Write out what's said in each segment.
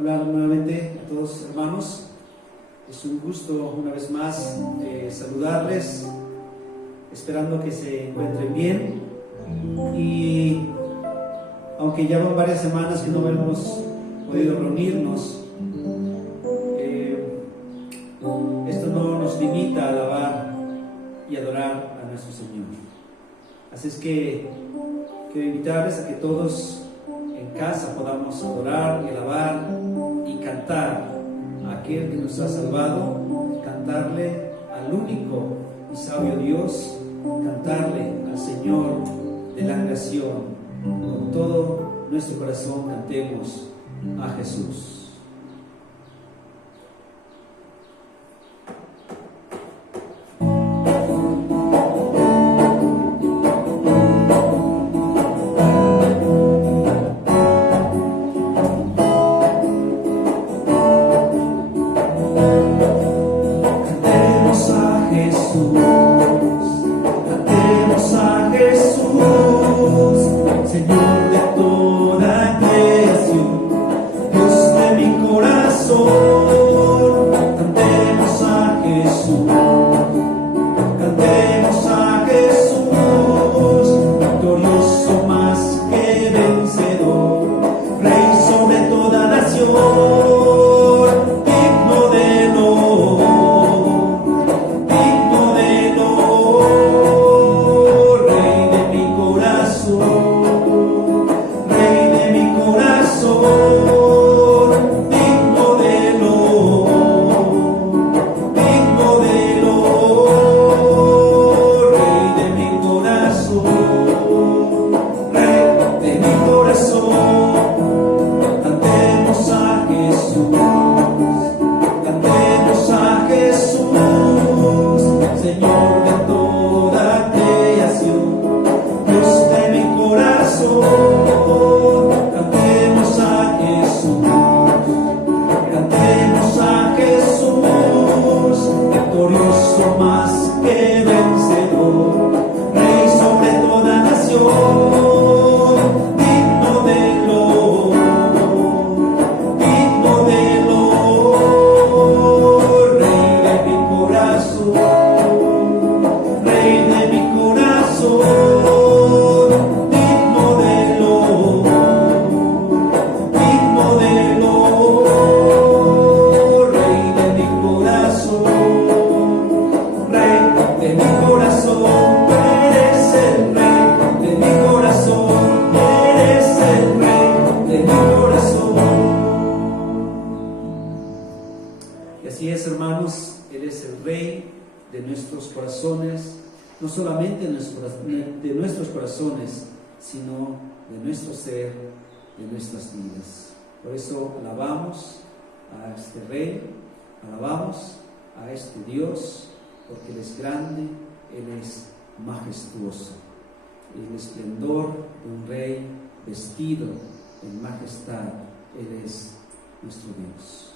Hola nuevamente a todos hermanos, es un gusto una vez más saludarles, esperando que se encuentren bien. Y aunque ya van varias semanas que no hemos podido reunirnos, esto no nos limita a alabar y adorar a nuestro Señor. Así es que quiero invitarles a que todos en casa podamos adorar y alabar y cantar a aquel que nos ha salvado, cantarle al único y sabio Dios, cantarle al Señor de la creación. Con todo nuestro corazón cantemos a Jesús. Sino de nuestro ser, de nuestras vidas. Por eso alabamos a este Rey, alabamos a este Dios, porque Él es grande, Él es majestuoso. El esplendor de un Rey vestido en majestad, Él es nuestro Dios.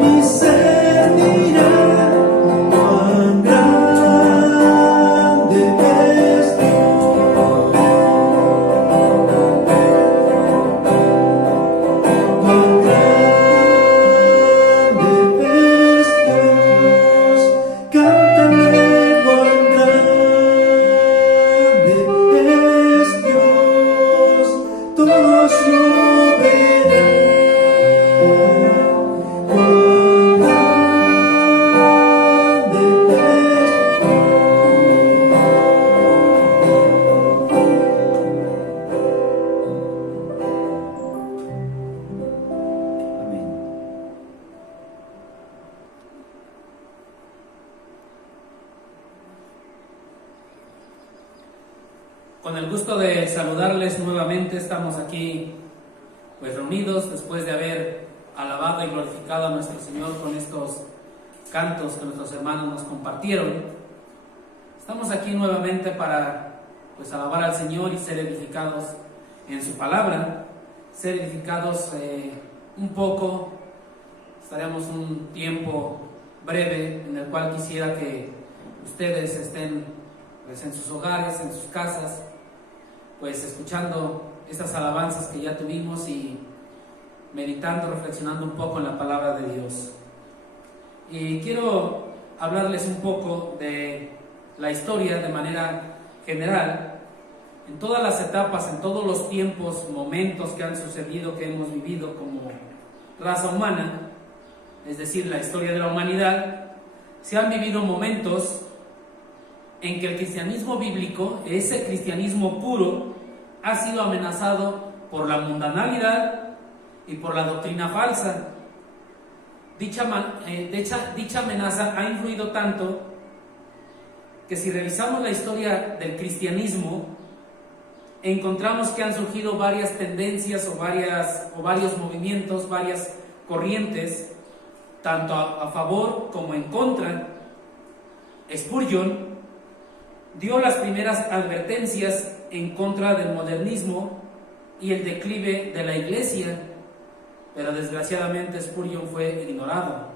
Mi ser dirá cuán grande es Dios, cuán grande es Dios. Cántale cuán grande es Dios, todos lo verán. Con el gusto de saludarles nuevamente, estamos aquí pues reunidos después de haber alabado y glorificado a nuestro Señor con estos cantos que nuestros hermanos nos compartieron. Estamos aquí nuevamente para pues alabar al Señor y ser edificados en su palabra, ser edificados un poco. Estaremos un tiempo breve en el cual quisiera que ustedes estén pues en sus hogares, en sus casas, pues escuchando estas alabanzas que ya tuvimos y meditando, reflexionando un poco en la palabra de Dios. Y quiero hablarles un poco de la historia de manera general, en todas las etapas, en todos los tiempos, momentos que han sucedido, que hemos vivido como raza humana, es decir, la historia de la humanidad. Se han vivido momentos en que el cristianismo bíblico, ese cristianismo puro, ha sido amenazado por la mundanalidad y por la doctrina falsa. Dicha amenaza ha influido tanto que si revisamos la historia del cristianismo, encontramos que han surgido varias tendencias o varios movimientos, varias corrientes, tanto a favor como en contra. Spurgeon dio las primeras advertencias en contra del modernismo y el declive de la iglesia, pero desgraciadamente Spurgeon fue ignorado.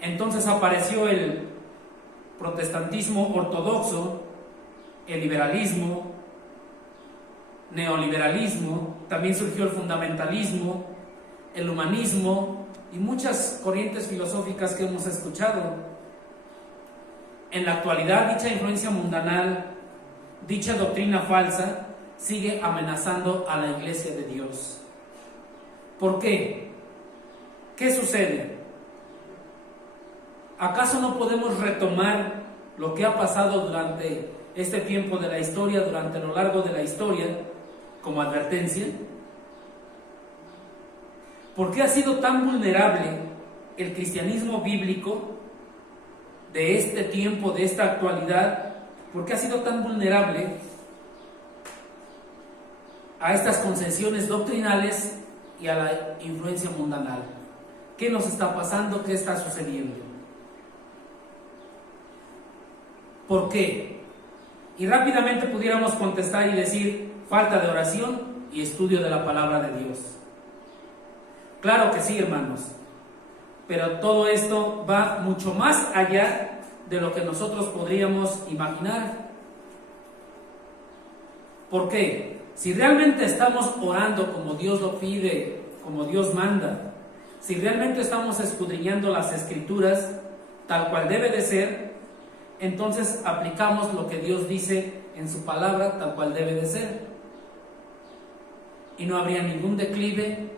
Entonces apareció el protestantismo ortodoxo, el liberalismo, neoliberalismo, también surgió el fundamentalismo, el humanismo y muchas corrientes filosóficas que hemos escuchado. En la actualidad, dicha influencia mundanal, dicha doctrina falsa, sigue amenazando a la iglesia de Dios. ¿Por qué? ¿Qué sucede? ¿Acaso no podemos retomar lo que ha pasado durante este tiempo de la historia, durante lo largo de la historia, como advertencia? ¿Por qué ha sido tan vulnerable el cristianismo bíblico de este tiempo, de esta actualidad? ¿Por qué ha sido tan vulnerable a estas concesiones doctrinales y a la influencia mundanal? ¿Qué nos está pasando? ¿Qué está sucediendo? ¿Por qué? Y rápidamente pudiéramos contestar y decir: falta de oración y estudio de la palabra de Dios. Claro que sí, hermanos, pero todo esto va mucho más allá de lo que nosotros podríamos imaginar. ¿Por qué? Si realmente estamos orando como Dios lo pide, como Dios manda, si realmente estamos escudriñando las Escrituras tal cual debe de ser, entonces aplicamos lo que Dios dice en su palabra tal cual debe de ser. Y no habría ningún declive,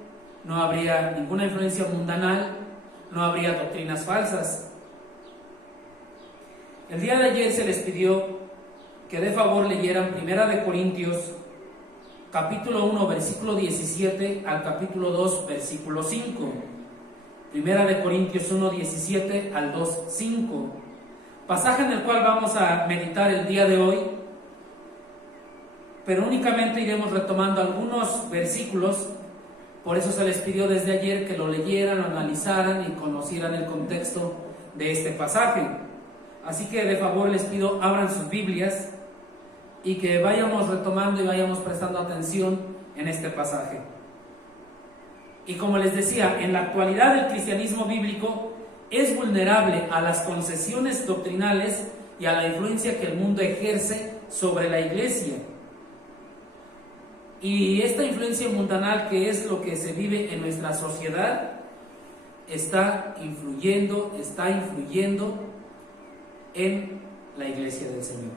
no habría ninguna influencia mundanal, no habría doctrinas falsas. El día de ayer se les pidió que de favor leyeran 1 Corintios capítulo 1 versículo 17 al capítulo 2 versículo 5. 1 Corintios 1, 17 al 2, 5. Pasaje en el cual vamos a meditar el día de hoy, pero únicamente iremos retomando algunos versículos. Por eso se les pidió desde ayer que lo leyeran, lo analizaran y conocieran el contexto de este pasaje. Así que de favor les pido, abran sus Biblias y que vayamos retomando y vayamos prestando atención en este pasaje. Y como les decía, en la actualidad el cristianismo bíblico es vulnerable a las concesiones doctrinales y a la influencia que el mundo ejerce sobre la iglesia. Y esta influencia mundanal, que es lo que se vive en nuestra sociedad, está influyendo en la iglesia del Señor.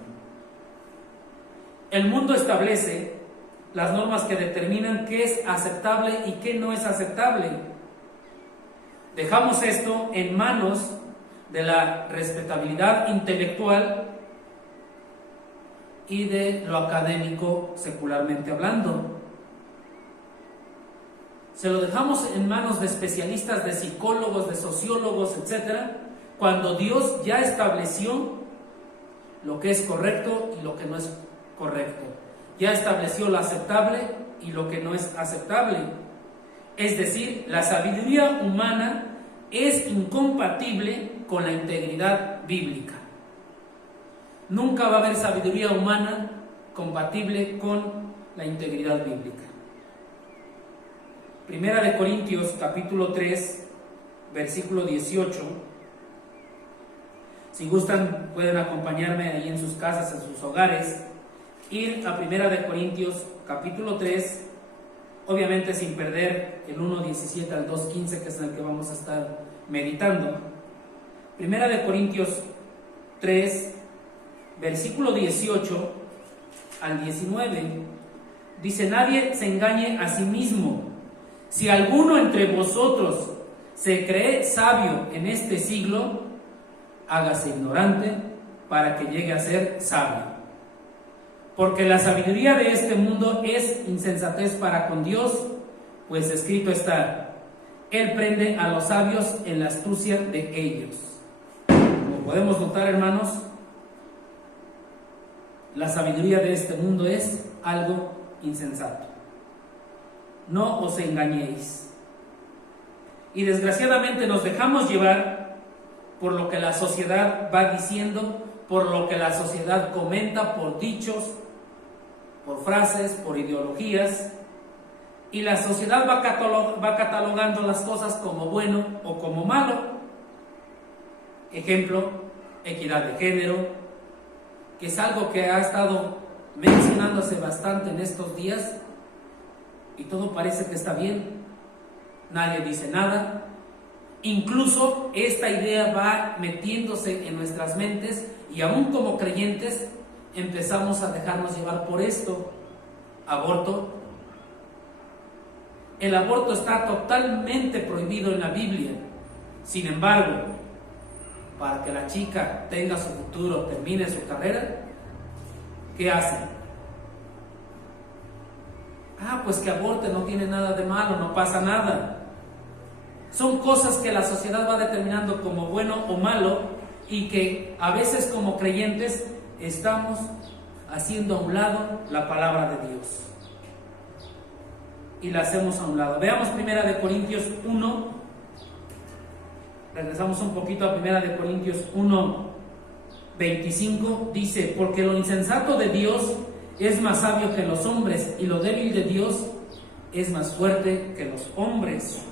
El mundo establece las normas que determinan qué es aceptable y qué no es aceptable. Dejamos esto en manos de la respetabilidad intelectual y de lo académico, secularmente hablando. Se lo dejamos en manos de especialistas, de psicólogos, de sociólogos, etc., cuando Dios ya estableció lo que es correcto y lo que no es correcto. Ya estableció lo aceptable y lo que no es aceptable. Es decir, la sabiduría humana es incompatible con la integridad bíblica. Nunca va a haber sabiduría humana compatible con la integridad bíblica. Primera de Corintios, capítulo 3, versículo 18. Si gustan, pueden acompañarme ahí en sus casas, en sus hogares. Ir a Primera de Corintios, capítulo 3, obviamente sin perder el 1:17 al 2:15, que es en el que vamos a estar meditando. Primera de Corintios 3, versículo 18 al 19, dice: nadie se engañe a sí mismo. Si alguno entre vosotros se cree sabio en este siglo, hágase ignorante para que llegue a ser sabio. Porque la sabiduría de este mundo es insensatez para con Dios, pues escrito está: Él prende a los sabios en la astucia de ellos. Como podemos notar, hermanos, la sabiduría de este mundo es algo insensato. No os engañéis. Y desgraciadamente nos dejamos llevar por lo que la sociedad va diciendo, por lo que la sociedad comenta, por dichos, por frases, por ideologías, y la sociedad va catalogando las cosas como bueno o como malo. Ejemplo, equidad de género, que es algo que ha estado mencionándose bastante en estos días, y todo parece que está bien, nadie dice nada. Incluso esta idea va metiéndose en nuestras mentes, y aún como creyentes empezamos a dejarnos llevar por esto. Aborto. El aborto está totalmente prohibido en la Biblia. Sin embargo, para que la chica tenga su futuro, termine su carrera, ¿qué hacen? Pues que aborte, no tiene nada de malo, no pasa nada. Son cosas que la sociedad va determinando como bueno o malo, y que a veces como creyentes estamos haciendo a un lado la palabra de Dios y la hacemos a un lado. Veamos Primera de Corintios 1. Regresamos un poquito a Primera de Corintios 1:25. Dice: porque lo insensato de Dios es más sabio que los hombres, y lo débil de Dios es más fuerte que los hombres.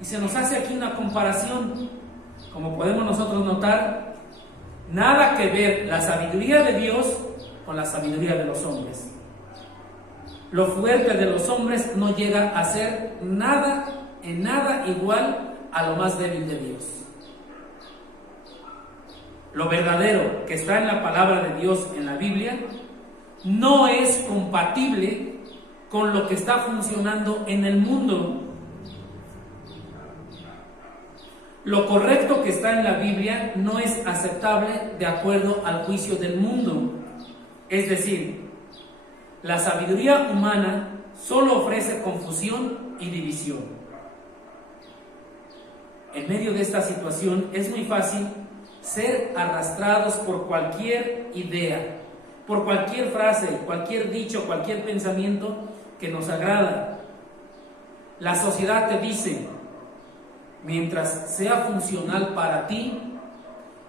Y se nos hace aquí una comparación, como podemos nosotros notar, nada que ver la sabiduría de Dios con la sabiduría de los hombres. Lo fuerte de los hombres no llega a ser nada, en nada igual a lo más débil de Dios. Lo verdadero que está en la palabra de Dios en la Biblia no es compatible con lo que está funcionando en el mundo. Lo correcto que está en la Biblia no es aceptable de acuerdo al juicio del mundo. Es decir, la sabiduría humana solo ofrece confusión y división. En medio de esta situación es muy fácil ser arrastrados por cualquier idea, por cualquier frase, cualquier dicho, cualquier pensamiento que nos agrada. La sociedad te dice: mientras sea funcional para ti,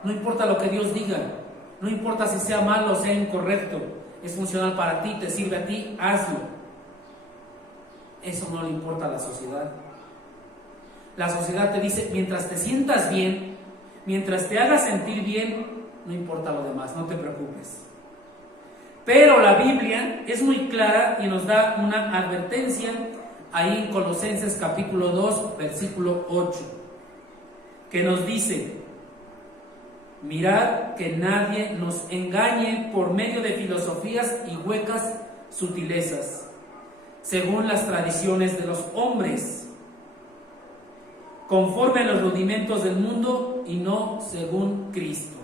no importa lo que Dios diga, no importa si sea malo o sea incorrecto, es funcional para ti, te sirve a ti, hazlo. eso no le importa a la sociedad. La sociedad te dice, mientras te sientas bien, mientras te hagas sentir bien, no importa lo demás, no te preocupes. Pero la Biblia es muy clara y nos da una advertencia ahí en Colosenses capítulo 2, versículo 8, que nos dice: mirad que nadie nos engañe por medio de filosofías y huecas sutilezas, según las tradiciones de los hombres, conforme a los rudimentos del mundo y no según Cristo.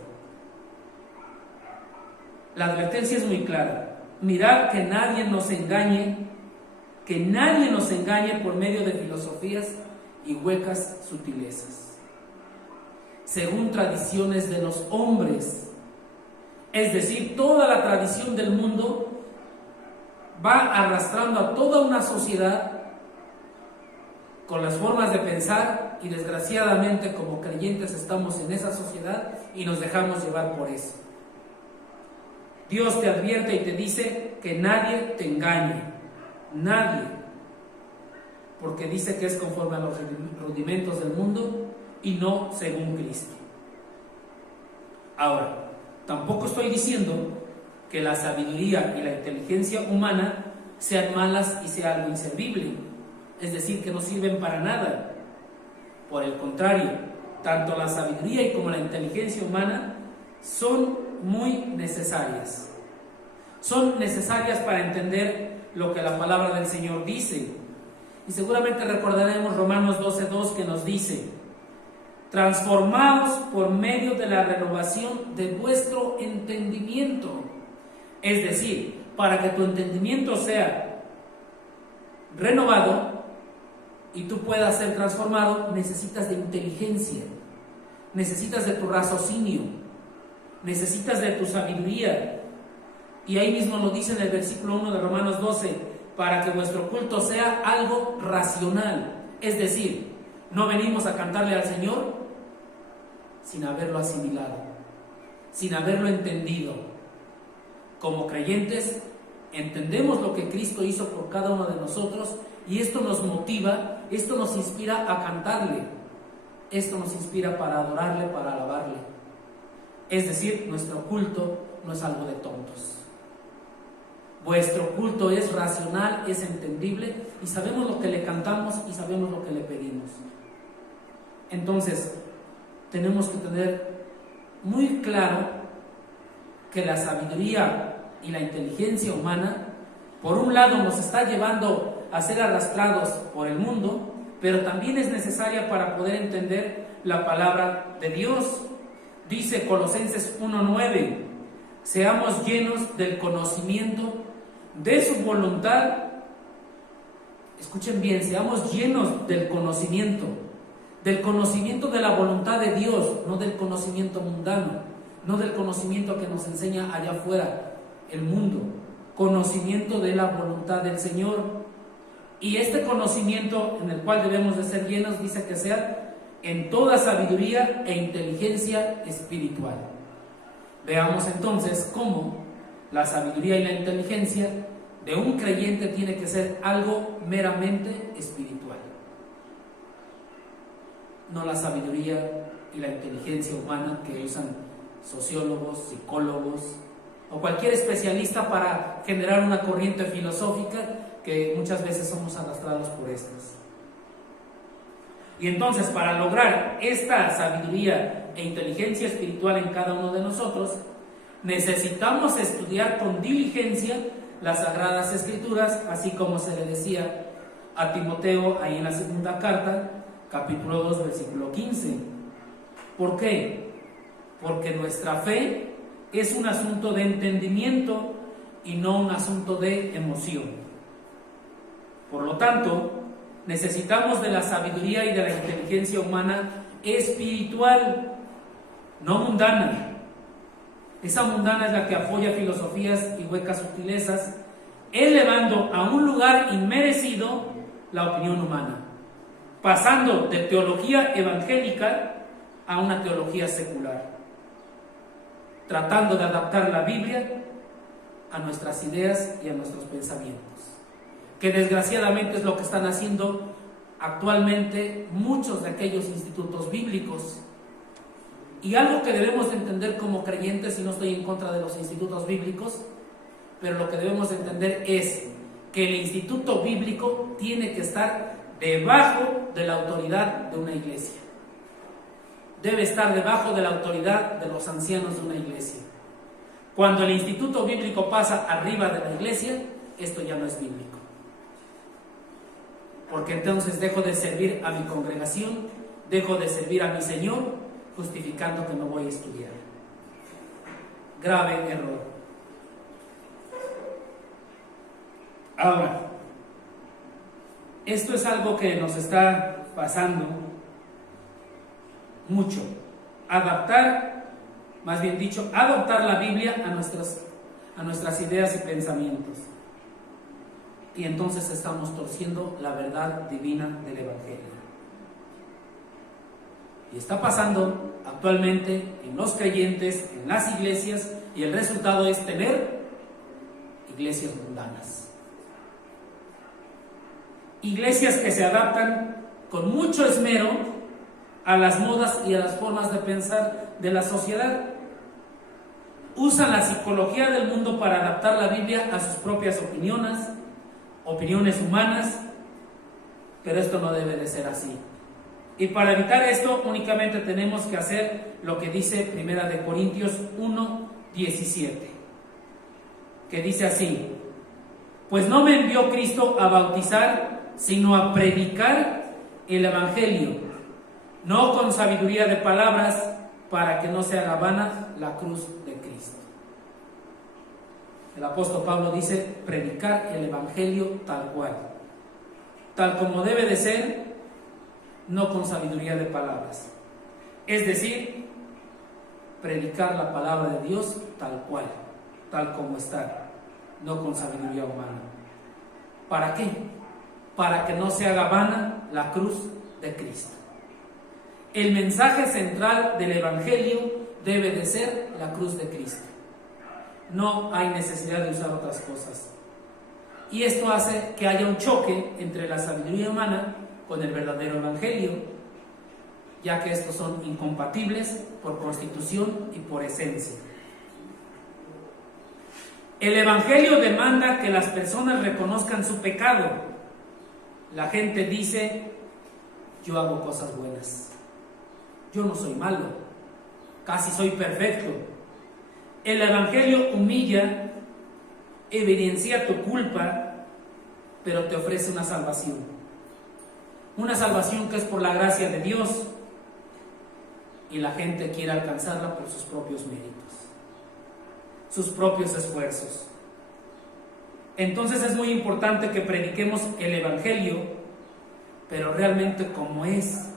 La advertencia es muy clara. Mirad que nadie nos engañe por medio de filosofías y huecas sutilezas, según tradiciones de los hombres. Es decir, toda la tradición del mundo va arrastrando a toda una sociedad con las formas de pensar, y desgraciadamente como creyentes estamos en esa sociedad y nos dejamos llevar por eso. Dios te advierte y te dice que nadie te engañe, nadie, porque dice que es conforme a los rudimentos del mundo y no según Cristo. Ahora, tampoco estoy diciendo que la sabiduría y la inteligencia humana sean malas y sea algo inservible, es decir, que no sirven para nada. Por el contrario, tanto la sabiduría como la inteligencia humana son muy necesarias. Son necesarias para entender lo que la palabra del Señor dice. Y seguramente recordaremos Romanos 12:2, que nos dice: transformaos por medio de la renovación de vuestro entendimiento. Es decir, para que tu entendimiento sea renovado y tú puedas ser transformado, necesitas de inteligencia, necesitas de tu raciocinio, necesitas de tu sabiduría. Y ahí mismo lo dice en el versículo 1 de Romanos 12, para que vuestro culto sea algo racional. Es decir, no venimos a cantarle al Señor sin haberlo asimilado, sin haberlo entendido. Como creyentes, entendemos lo que Cristo hizo por cada uno de nosotros, y esto nos motiva, esto nos inspira a cantarle, esto nos inspira para adorarle, para alabarle. Es decir, nuestro culto no es algo de tontos. Vuestro culto es racional, es entendible, y sabemos lo que le cantamos y sabemos lo que le pedimos. Entonces, tenemos que tener muy claro que la sabiduría y la inteligencia humana, por un lado, nos está llevando a ser arrastrados por el mundo, pero también es necesaria para poder entender la palabra de Dios. Dice Colosenses 1:9: seamos llenos del conocimiento de su voluntad. Escuchen bien, seamos llenos del conocimiento de la voluntad de Dios, no del conocimiento mundano, no del conocimiento que nos enseña allá afuera el mundo, conocimiento de la voluntad del Señor. Y este conocimiento en el cual debemos de ser llenos, dice que sea en toda sabiduría e inteligencia espiritual. Veamos entonces cómo la sabiduría y la inteligencia de un creyente tiene que ser algo meramente espiritual. No la sabiduría y la inteligencia humana que usan sociólogos, psicólogos o cualquier especialista para generar una corriente filosófica, que muchas veces somos arrastrados por estas. Y entonces, para lograr esta sabiduría e inteligencia espiritual en cada uno de nosotros, necesitamos estudiar con diligencia las Sagradas Escrituras, así como se le decía a Timoteo ahí en la segunda carta, capítulo 2, versículo 15. ¿Por qué? Porque nuestra fe es un asunto de entendimiento y no un asunto de emoción. Por lo tanto, necesitamos de la sabiduría y de la inteligencia humana espiritual, no mundana. Esa mundana es la que apoya filosofías y huecas sutilezas, elevando a un lugar inmerecido la opinión humana, pasando de teología evangélica a una teología secular, tratando de adaptar la Biblia a nuestras ideas y a nuestros pensamientos. que desgraciadamente es lo que están haciendo actualmente muchos de aquellos institutos bíblicos. Y algo que debemos de entender como creyentes, y no estoy en contra de los institutos bíblicos, pero lo que debemos de entender es que el instituto bíblico tiene que estar debajo de la autoridad de una iglesia. Debe estar debajo de la autoridad de los ancianos de una iglesia. Cuando el instituto bíblico pasa arriba de la iglesia, esto ya no es bíblico. Porque entonces dejo de servir a mi congregación, dejo de servir a mi Señor, justificando que no voy a estudiar. Grave error. Ahora, esto es algo que nos está pasando mucho. Adaptar la Biblia a nuestras ideas y pensamientos. Y entonces estamos torciendo la verdad divina del Evangelio. Y está pasando actualmente en los creyentes, en las iglesias, y el resultado es tener iglesias mundanas. Iglesias que se adaptan con mucho esmero a las modas y a las formas de pensar de la sociedad. Usan la psicología del mundo para adaptar la Biblia a sus propias opiniones humanas, pero esto no debe de ser así. Y para evitar esto únicamente tenemos que hacer lo que dice 1 Corintios 1:17, que dice así: pues no me envió Cristo a bautizar, sino a predicar el Evangelio, no con sabiduría de palabras, para que no se haga vana la cruz de Cristo. El apóstol Pablo dice predicar el Evangelio tal cual, tal como debe de ser, no con sabiduría de palabras. Es decir, predicar la palabra de Dios tal cual, tal como está, no con sabiduría humana. ¿Para qué? Para que no se haga vana la cruz de Cristo. El mensaje central del Evangelio debe de ser la cruz de Cristo. No hay necesidad de usar otras cosas. Y esto hace que haya un choque entre la sabiduría humana con el verdadero Evangelio, ya que estos son incompatibles por constitución y por esencia. El Evangelio demanda que las personas reconozcan su pecado. La gente dice: yo hago cosas buenas, yo no soy malo, casi soy perfecto. El Evangelio humilla, evidencia tu culpa, pero te ofrece una salvación que es por la gracia de Dios, y la gente quiere alcanzarla por sus propios méritos, sus propios esfuerzos. Entonces es muy importante que prediquemos el Evangelio, pero realmente como es,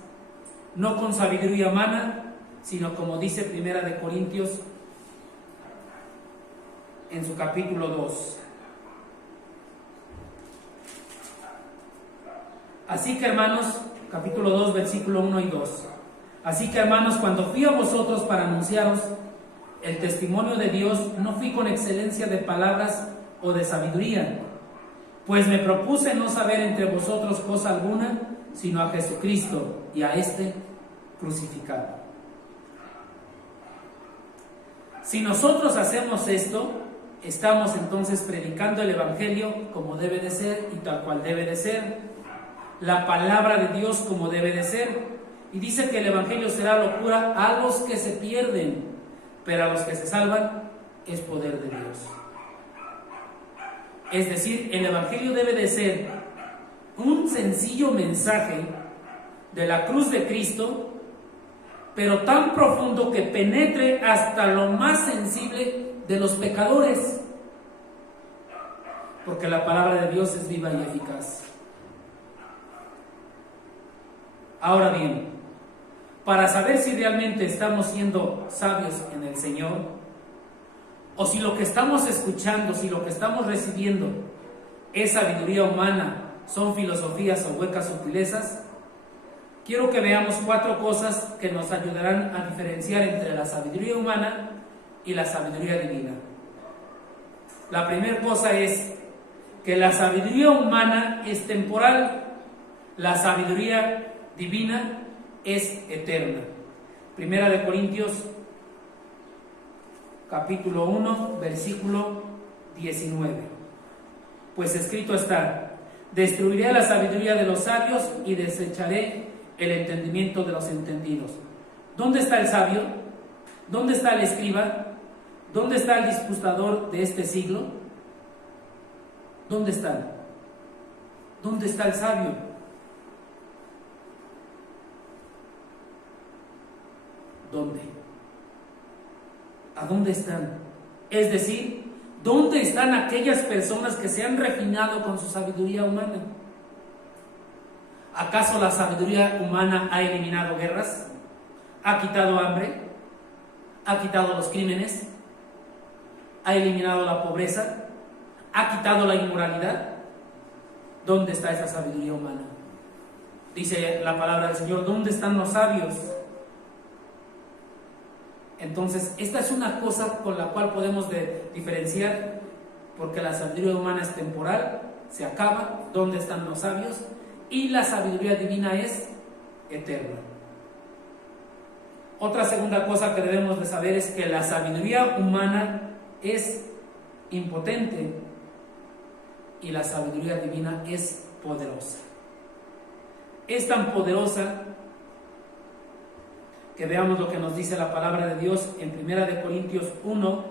no con sabiduría humana, sino como dice 1 Corintios en su capítulo 2. Así que hermanos, capítulo 2, versículo 1 y 2. Así que hermanos, cuando fui a vosotros para anunciaros el testimonio de Dios, no fui con excelencia de palabras o de sabiduría, pues me propuse no saber entre vosotros cosa alguna, sino a Jesucristo y a este crucificado. Si nosotros hacemos esto, estamos entonces predicando el Evangelio como debe de ser y tal cual debe de ser, la palabra de Dios como debe de ser. Y dice que el Evangelio será locura a los que se pierden, pero a los que se salvan es poder de Dios. Es decir, el Evangelio debe de ser un sencillo mensaje de la cruz de Cristo, pero tan profundo que penetre hasta lo más sensible de los pecadores, porque la palabra de Dios es viva y eficaz. Ahora bien, para saber si realmente estamos siendo sabios en el Señor, o si lo que estamos escuchando, si lo que estamos recibiendo es sabiduría humana, son filosofías o huecas sutilezas, quiero que veamos 4 cosas que nos ayudarán a diferenciar entre la sabiduría humana y la sabiduría divina. La primera cosa es que la sabiduría humana es temporal, la sabiduría divina es eterna. Primera de Corintios, capítulo 1, versículo 19. Pues escrito está: destruiré la sabiduría de los sabios y desecharé el entendimiento de los entendidos. ¿Dónde está el sabio? ¿Dónde está el escriba? ¿Dónde está el disputador de este siglo? ¿Dónde están? ¿Dónde está el sabio? ¿Dónde? ¿A dónde están? Es decir, ¿dónde están aquellas personas que se han refinado con su sabiduría humana? ¿Acaso la sabiduría humana ha eliminado guerras? ¿Ha quitado hambre? ¿Ha quitado los crímenes? ¿Ha eliminado la pobreza? ¿Ha quitado la inmoralidad? ¿Dónde está esa sabiduría humana? Dice la palabra del Señor: ¿dónde están los sabios? Entonces, esta es una cosa con la cual podemos diferenciar, porque la sabiduría humana es temporal, se acaba. ¿Dónde están los sabios? Y la sabiduría divina es eterna. Otra segunda cosa que debemos de saber es que la sabiduría humana es impotente y la sabiduría divina es poderosa. Es tan poderosa que veamos lo que nos dice la palabra de Dios en 1 de Corintios 1,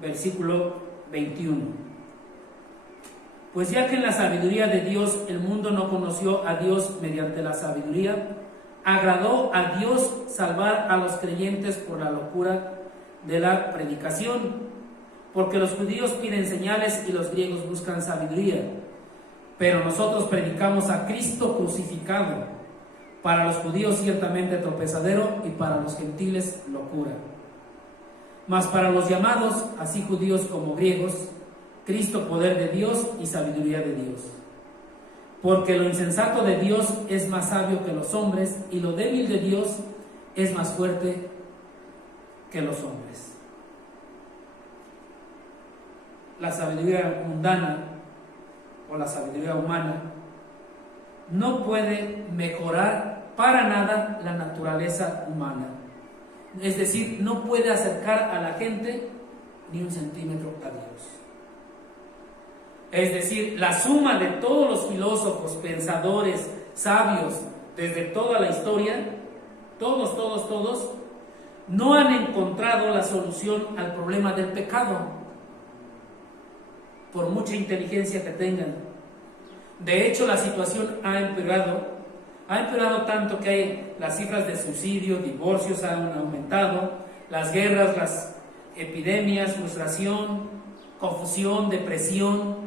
versículo 21. Pues ya que en la sabiduría de Dios el mundo no conoció a Dios mediante la sabiduría, agradó a Dios salvar a los creyentes por la locura de la predicación, porque los judíos piden señales y los griegos buscan sabiduría, pero nosotros predicamos a Cristo crucificado, para los judíos ciertamente tropezadero y para los gentiles locura. Mas para los llamados, así judíos como griegos, Cristo poder de Dios y sabiduría de Dios. Porque lo insensato de Dios es más sabio que los hombres, y lo débil de Dios es más fuerte que los hombres. La sabiduría mundana o la sabiduría humana no puede mejorar para nada la naturaleza humana. Es decir, no puede acercar a la gente ni un centímetro a Dios. Es decir, la suma de todos los filósofos, pensadores, sabios, desde toda la historia, todos, no han encontrado la solución al problema del pecado, por mucha inteligencia que tengan. De hecho, la situación ha empeorado tanto que las cifras de suicidio, divorcios han aumentado, las guerras, las epidemias, frustración, confusión, depresión.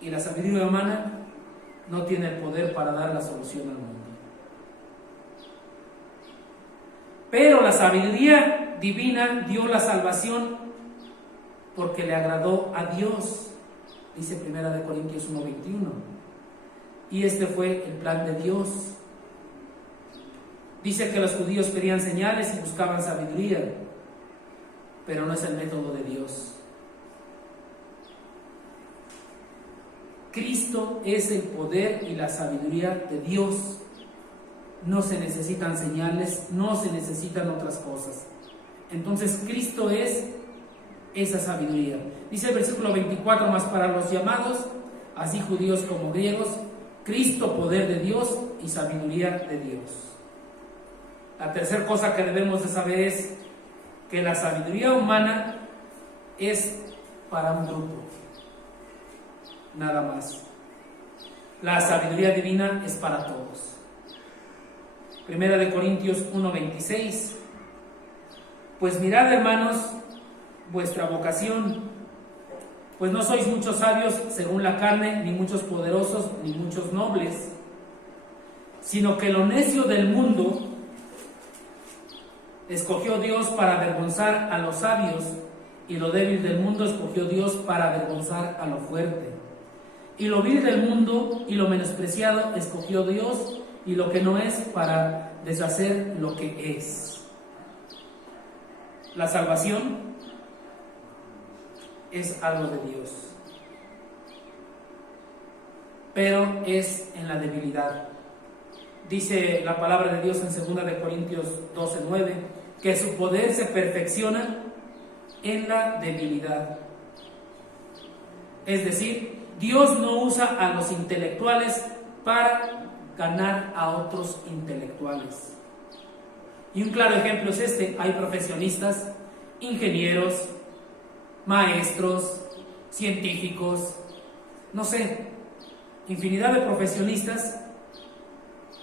Y la sabiduría humana no tiene el poder para dar la solución al mundo. Pero la sabiduría divina dio la salvación porque le agradó a Dios, dice 1 de Corintios 1:21. Y este fue el plan de Dios. Dice que los judíos pedían señales y buscaban sabiduría, pero no es el método de Dios. Cristo es el poder y la sabiduría de Dios. No se necesitan señales, no se necesitan otras cosas. Entonces Cristo es esa sabiduría. Dice el versículo 24: más para los llamados, así judíos como griegos, Cristo poder de Dios y sabiduría de Dios. La tercera cosa que debemos de saber es que la sabiduría humana es para un grupo, nada más. La sabiduría divina es para todos. 1 de Corintios 1:26. Pues mirad, hermanos, vuestra vocación, pues no sois muchos sabios según la carne, ni muchos poderosos, ni muchos nobles, sino que lo necio del mundo escogió Dios para avergonzar a los sabios, y lo débil del mundo escogió Dios para avergonzar a lo fuerte. Y lo vil del mundo y lo menospreciado escogió Dios, y lo que no es, para deshacer lo que es. La salvación es algo de Dios, pero es en la debilidad. Dice la palabra de Dios en 2 de Corintios 12:9, que su poder se perfecciona en la debilidad. Es decir, Dios no usa a los intelectuales para ganar a otros intelectuales. Y un claro ejemplo es este: hay profesionistas, ingenieros, maestros, científicos, no sé, infinidad de profesionistas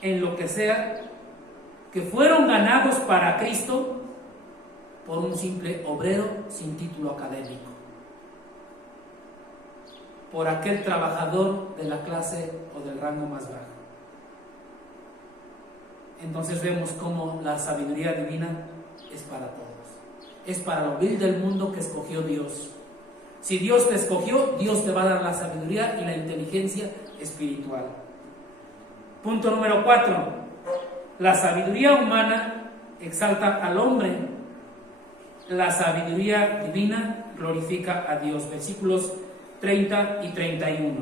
en lo que sea, que fueron ganados para Cristo por un simple obrero sin título académico, por aquel trabajador de la clase o del rango más bajo. Entonces vemos cómo la sabiduría divina es para todos, es para lo vil del mundo que escogió Dios. Si Dios te escogió, Dios te va a dar la sabiduría y la inteligencia espiritual. Punto número 4. La sabiduría humana exalta al hombre, la sabiduría divina glorifica a Dios. Versículos 30 y 31.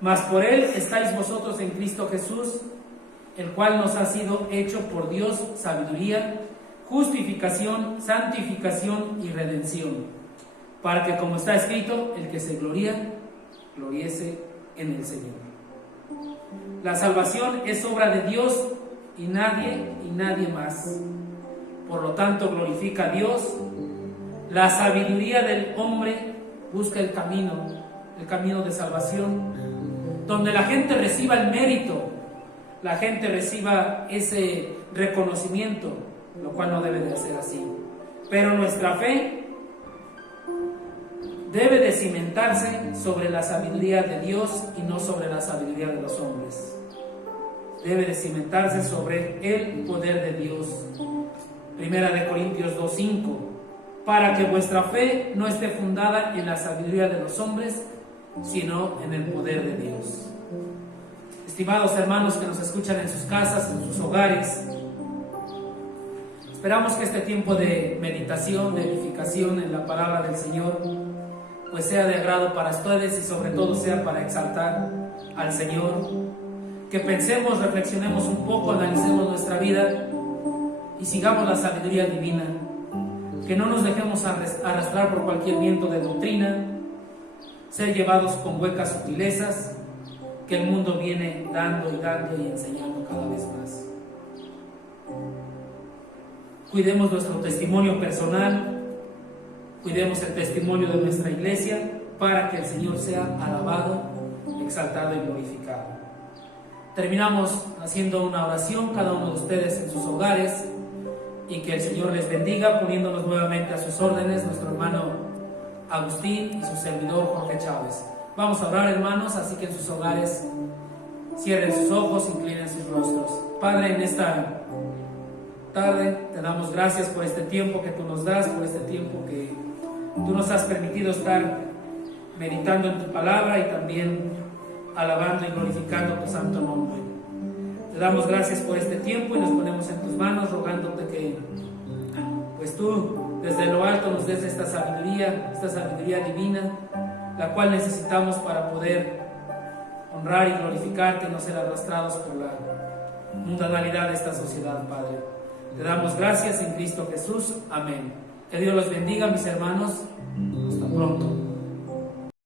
Mas por él estáis vosotros en Cristo Jesús, el cual nos ha sido hecho por Dios sabiduría, justificación, santificación y redención, para que, como está escrito, el que se gloría, gloriese en el Señor. La salvación es obra de Dios y nadie más. Por lo tanto, glorifica a Dios. La sabiduría del hombre busca el camino de salvación, donde la gente reciba el mérito, la gente reciba ese reconocimiento, lo cual no debe de ser así. Pero nuestra fe debe de cimentarse sobre la sabiduría de Dios y no sobre la sabiduría de los hombres. Debe de cimentarse sobre el poder de Dios. 1 de Corintios 2:5, para que vuestra fe no esté fundada en la sabiduría de los hombres, sino en el poder de Dios. Estimados hermanos que nos escuchan en sus casas, en sus hogares, esperamos que este tiempo de meditación, de edificación en la palabra del Señor, pues sea de agrado para ustedes y sobre todo sea para exaltar al Señor. Que pensemos, reflexionemos un poco, analicemos nuestra vida y sigamos la sabiduría divina. Que no nos dejemos arrastrar por cualquier viento de doctrina, ser llevados con huecas sutilezas que el mundo viene dando y enseñando cada vez más. Cuidemos nuestro testimonio personal, cuidemos el testimonio de nuestra iglesia para que el Señor sea alabado, exaltado y glorificado. Terminamos haciendo una oración cada uno de ustedes en sus hogares y que el Señor les bendiga, poniéndonos nuevamente a sus órdenes nuestro hermano Agustín y su servidor Jorge Chávez. Vamos a orar, hermanos, así que en sus hogares cierren sus ojos, inclinen sus rostros. Padre, en esta tarde te damos gracias por este tiempo que tú nos das, por este tiempo que tú nos has permitido estar meditando en tu palabra y también alabando y glorificando tu santo nombre. Te damos gracias por este tiempo y nos ponemos en tus manos rogándote que pues tú desde lo alto nos des esta sabiduría divina, la cual necesitamos para poder honrar y glorificarte y no ser arrastrados por la mundanalidad de esta sociedad, Padre. Te damos gracias en Cristo Jesús. Amén. Que Dios los bendiga, mis hermanos. Hasta pronto.